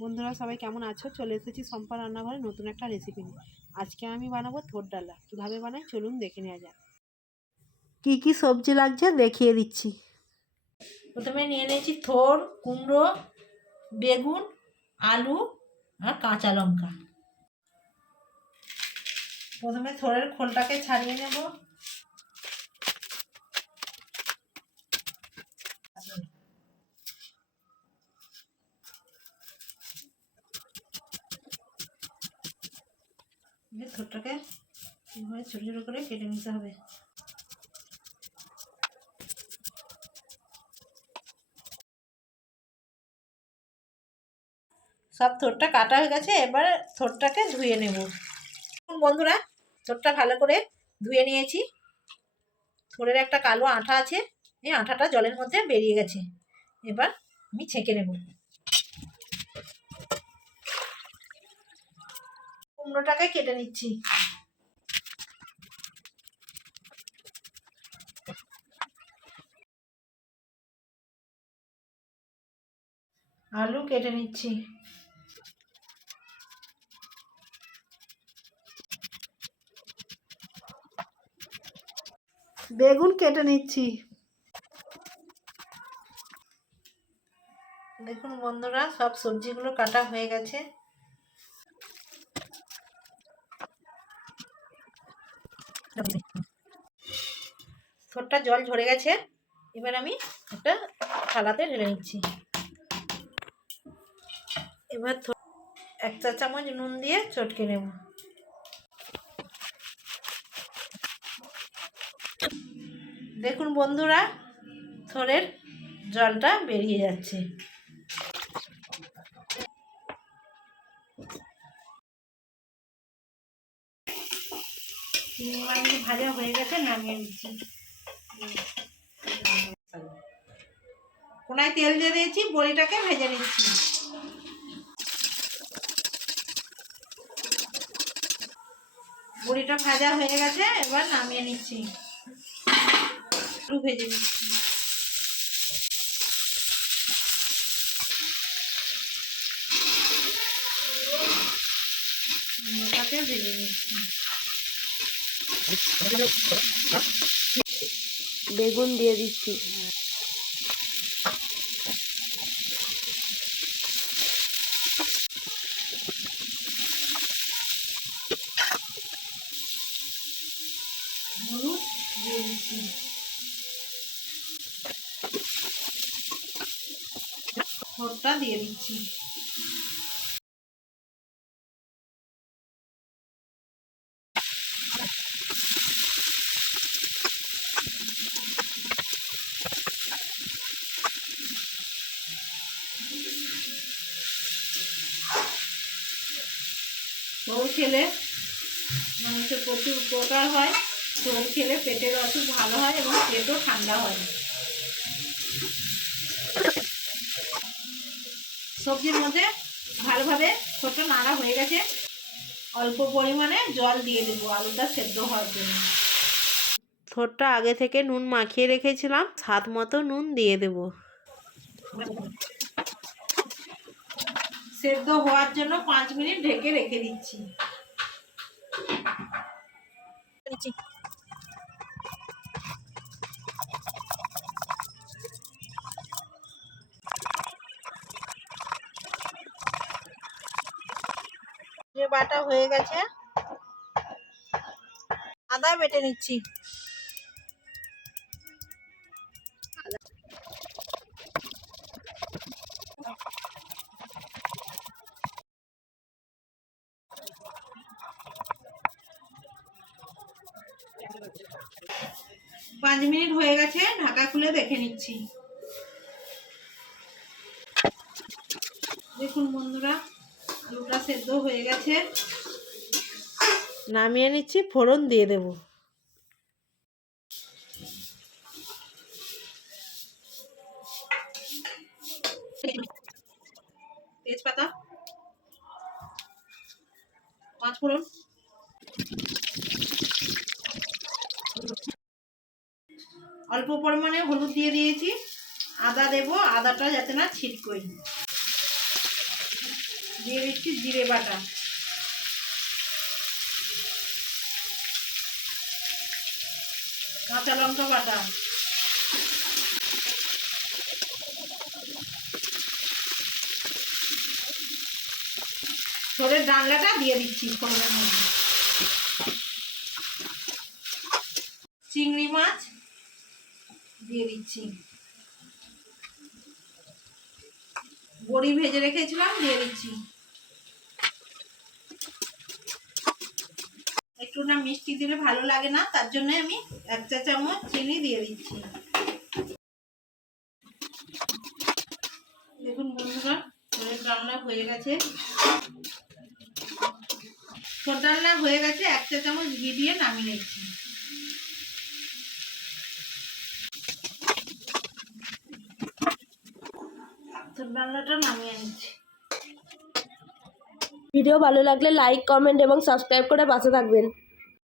বন্ধুরা সবাই কেমন আছো? চলে এসেছি সম্পা রান্নাঘরে নতুন একটা রেসিপি নিয়ে। আজকে আমি বানাবো থোর ডালা। কীভাবে বানাই? চলুন দেখে নেওয়া যাক। কী কী সবজি লাগছে দেখিয়ে দিচ্ছি। প্রথমে নিয়ে নিয়েছি থোর কুমড়ো বেগুন আলু আর কাঁচা লঙ্কা। প্রথমে থোরের খোলটাকে ছাড়িয়ে নেব। থোরটাকে এভাবে ছোটো ছোটো করে কেটে নিতে হবে। সব থোরটা কাটা হয়ে গেছে, এবার থোরটাকে ধুয়ে নেব। বন্ধুরা থোরটা ভালো করে ধুয়ে নিয়েছি। থোরের একটা কালো আঠা আছে, এই আঠাটা জলের মধ্যে বেরিয়ে গেছে। এবার আমি ছেঁকে নেব। কুমড়োটাকে কেটে নিচ্ছি। আলু কেটে নিচ্ছি। বেগুন কেটে নিচ্ছি। দেখুন বন্ধুরা, সব সবজিগুলো কাটা হয়ে গেছে। থোরটা জল ঝরে গেছে। এবার আমি একটা থালাতে ঢেলে নিচ্ছি। এবার এক চা চামচ নুন দিয়ে চটকে নেব। দেখুন বন্ধুরা থোরের জলটা বেরিয়ে যাচ্ছে। চিংড়ি ভাজা হয়ে গেছে, নামিয়ে নিচ্ছি। কোনায় তেল দিয়ে দিয়েছি, বড়িটাকে ভেজে নিচ্ছি। বড়িটা ভাজা হয়ে গেছে, এবার নামিয়ে নিচ্ছি। ভেজে নিচ্ছি। ভেজে নিচ্ছি। বেগুন দিয়ে দিচ্ছি। হলুদ দিয়ে দিচ্ছি। ঝোল খেলে মানুষের প্রচুর উপকার হয়। ঝোল খেলে পেটের অসুখ ভালো হয় এবং পেটও ঠান্ডা হয়। সবজির মধ্যে ভালোভাবে ছোট নাড়া হয়ে গেছে। অল্প পরিমাণে জল দিয়ে দেবো, আলুটা সেদ্ধ হওয়ার জন্য। থোরটা আগে থেকে নুন মাখিয়ে রেখেছিলাম, স্বাদ মতো নুন দিয়ে দেব। সেদ্ধ হওয়ার জন্য পাঁচ মিনিট ঢেকে রেখে দিচ্ছি। বাটা হয়ে গেছে আদা বেটে নিচ্ছি। পাঁচ মিনিট হয়ে গেছে ঢাকা খুলে দেখে নিচ্ছি। দেখুন বন্ধুরা আলুটা সেদ্ধ হয়ে গেছে। নামিয়ে নিচ্ছি ফোড়ন দিয়ে দেব। তেজপাতা পাঁচ ফোড়ন। অল্প পরিমাণে হলুদ দিয়ে দিয়েছি। আদা দেব, আদাটা যাতে না ছিটকই দিয়ে দিচ্ছি জিরে বাটা। কাঁচা লঙ্কা বাটা। ছোলের ডালনাটা দিয়ে দিচ্ছি ফোড়নের মধ্যে। চিংড়ি মাছ দিয়ে দিচ্ছি। বড়ি ভেজে রেখেছিলাম, দিয়ে দিচ্ছি। একটু না মিষ্টি দিলে ভালো লাগে না, তার জন্য আমি এক চা চামচ চিনি দিয়ে দিচ্ছি। দেখুন বন্ধুরা ছোলের হয়ে গেছে। ছোট রান্না হয়ে গেছে, এক চা চামচ ঘি দিয়ে নামিয়ে নিচ্ছি। ভিডিও ভালো লাগলে লাইক কমেন্ট এবং সাবস্ক্রাইব করে পাশে থাকবেন।